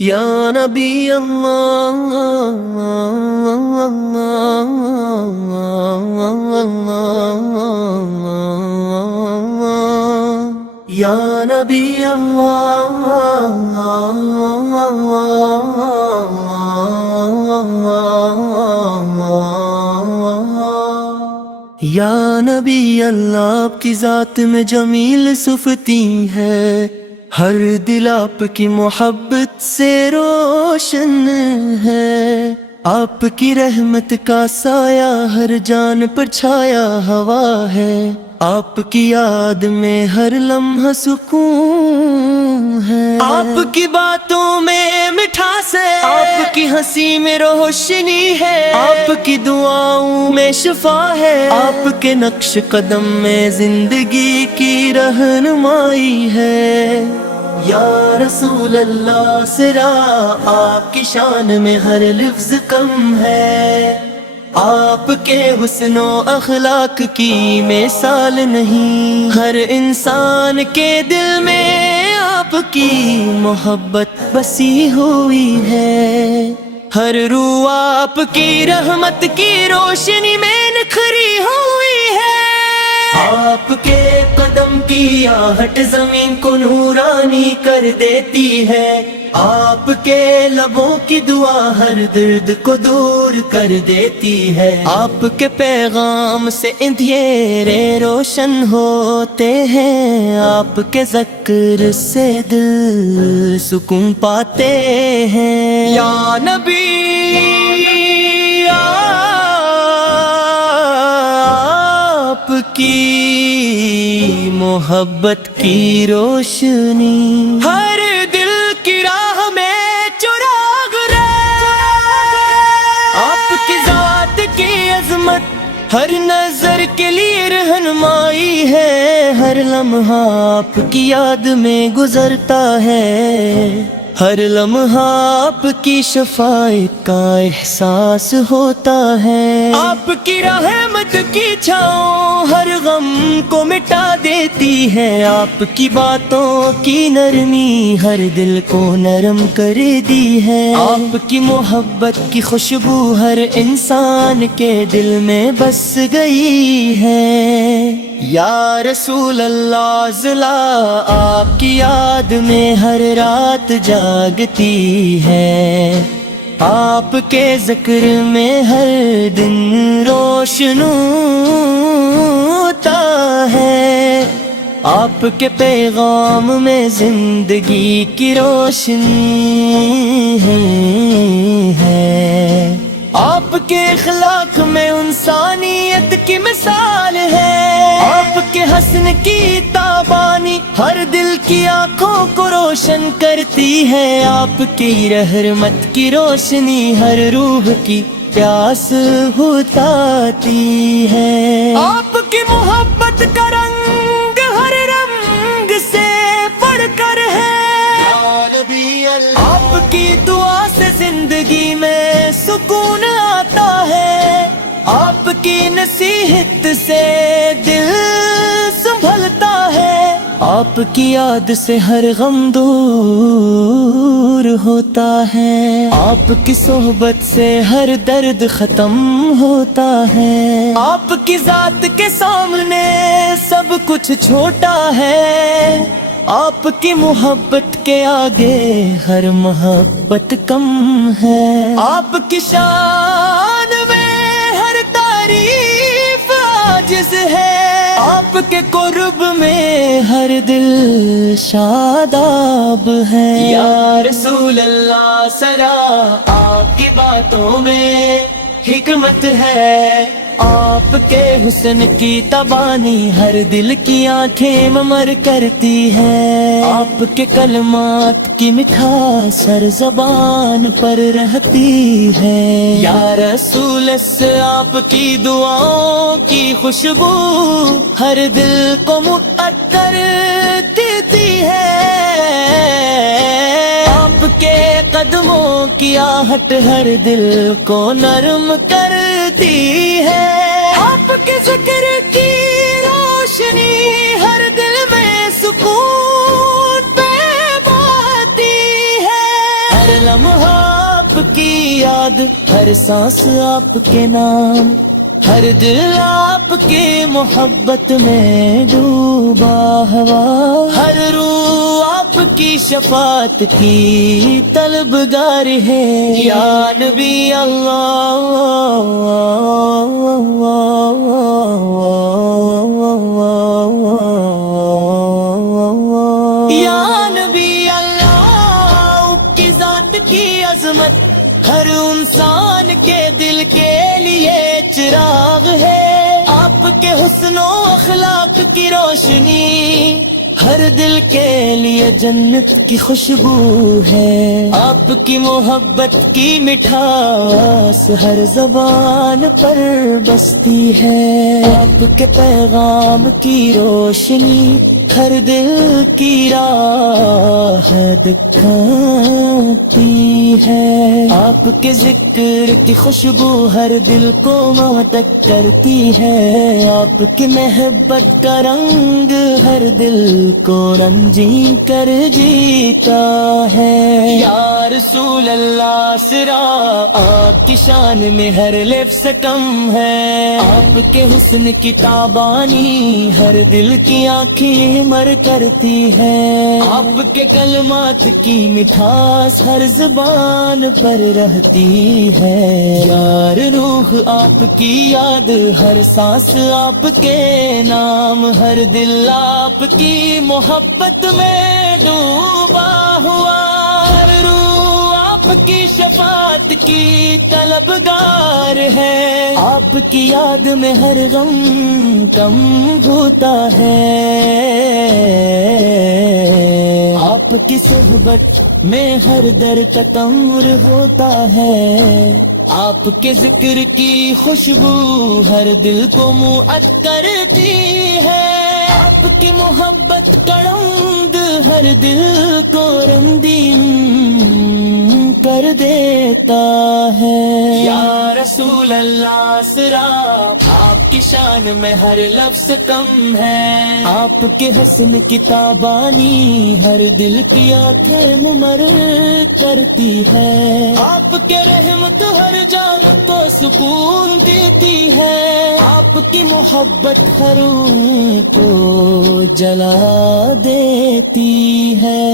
یا نبی اللہ یا نبی اللہ یا نبی اللہ، آپ کی ذات میں جمیل صفتی ہے، ہر دل آپ کی محبت سے روشن ہے، آپ کی رحمت کا سایہ ہر جان پر چھایا ہوا ہے، آپ کی یاد میں ہر لمحہ سکون ہے، آپ کی باتوں میں مٹھاس ہے، آپ کی ہنسی میں روشنی ہے، آپ کی دعاؤں میں شفا ہے، آپ کے نقش قدم میں زندگی کی رہنمائی ہے۔ یا رسول اللہ سرا آپ کی شان میں ہر لفظ کم ہے، آپ کے حسن و اخلاق کی مثال نہیں، ہر انسان کے دل میں آپ کی محبت بسی ہوئی ہے، ہر روح آپ کی رحمت کی روشنی میں نکھری ہوئی ہے، آپ کے قدم کی آہٹ زمین کو نورانی کر دیتی ہے، آپ کے لبوں کی دعا ہر درد کو دور کر دیتی ہے، آپ کے پیغام سے اندھیرے روشن ہوتے ہیں، آپ کے ذکر سے دل سکون پاتے ہیں۔ یا نبی آپ کی محبت کی روشنی ہر دل کی راہ میں چراغ رہے، آپ کی ذات کی عظمت ہر نظر کے لیے رہنمائی ہے، ہر لمحہ آپ کی یاد میں گزرتا ہے، ہر لمحہ آپ کی شفاعت کا احساس ہوتا ہے، آپ کی رحمت کی چھاؤں ہر غم کو مٹا دیتی ہے، آپ کی باتوں کی نرمی ہر دل کو نرم کر دی ہے، آپ کی محبت کی خوشبو ہر انسان کے دل میں بس گئی ہے۔ یا رسول اللہ ضلع آپ کی یاد میں ہر رات جاگتی ہے، آپ کے ذکر میں ہر دن روشن ہوتا ہے، آپ کے پیغام میں زندگی کی روشنی ہے، آپ کے اخلاق میں انسانیت کی مثال ہے، آپ کے حسن کی تابانی ہر دل کی آنکھوں کو روشن کرتی ہے، آپ کی رحمت کی روشنی ہر روح کی پیاس بجھاتی ہے، آپ کی محبت کا رنگ ہر رنگ سے بڑھ کر ہے، آپ کی دعا سے زندگی میں سکون آتا ہے، آپ کی نصیحت سے دل سنبھلتا ہے، آپ کی یاد سے ہر غم دور ہوتا ہے، آپ کی صحبت سے ہر درد ختم ہوتا ہے، آپ کی ذات کے سامنے سب کچھ چھوٹا ہے، آپ کی محبت کے آگے ہر محبت کم ہے، آپ کی شان میں ہر تعریف عاجز ہے، آپ کے قرب میں ہر دل شاداب ہے۔ یا رسول اللہ سرا آپ کی باتوں میں حکمت ہے، آپ کے حسن کی تبانی ہر دل کی آنکھیں ممر کرتی ہے، آپ کے کلمات کی مٹھاس ہر زبان پر رہتی ہے، یا رسول آپ کی دعاؤں کی خوشبو ہر دل کو مقدر دیتی ہے، آپ کے قدموں کی آہٹ ہر دل کو نرم کرتی ہے، آپ کے ذکر کی روشنی ہر دل میں سکون پہ بہتی ہے، ہر لمحہ آپ کی یاد، ہر سانس آپ کے نام، ہر دل آپ کے محبت میں ڈوبا ہوا، ہر روح آپ کی شفاعت کی طلبگار ہے، یا نبی اللہ، یا نبی اللہ کی ذات کی عظمت ہر انسان کے دل کے لیے چراغ ہے، آپ کے حسن و اخلاق کی روشنی ہر دل کے لیے جنت کی خوشبو ہے، آپ کی محبت کی مٹھاس ہر زبان پر بستی ہے، آپ کے پیغام کی روشنی ہر دل کی راہ دکھاتی ہے، آپ کے ذکر کی خوشبو ہر دل کو مہتک کرتی ہے، آپ کی محبت کا رنگ ہر دل کو رنجی کر جیتا ہے، یا رسول اللہ سرا آپ کی شان میں ہر لفظ کم ہے، آپ کے حسن کی تابانی ہر دل کی آنکھیں مر کرتی ہے، آپ کے کلمات کی مٹھاس ہر زبان پر رہتی ہے، یار روح آپ کی یاد ہر سانس آپ کے نام، ہر دل آپ کی محبت میں ڈوبا ہوا، ہر روح آپ کی شفاعت کی طلبگار ہے، آپ کی یاد میں ہر غم کم ہوتا ہے، آپ کی صحبت میں ہر در کا تمر ہوتا ہے، آپ کے ذکر کی خوشبو ہر دل کو موعد کرتی ہے، آپ کی محبت کا رنگ ہر دل کو رنگین کر دیتا ہے، یا رسول اللہ سرا آپ کی شان میں ہر لفظ کم ہے، آپ کے حسن کی تابانی ہر دل کی آنکھیں ممر کرتی ہے، آپ کے رحمت ہر جان کو سکون دیتی ہے، آپ کی محبت ہر روح کو جلا دیتی ہے۔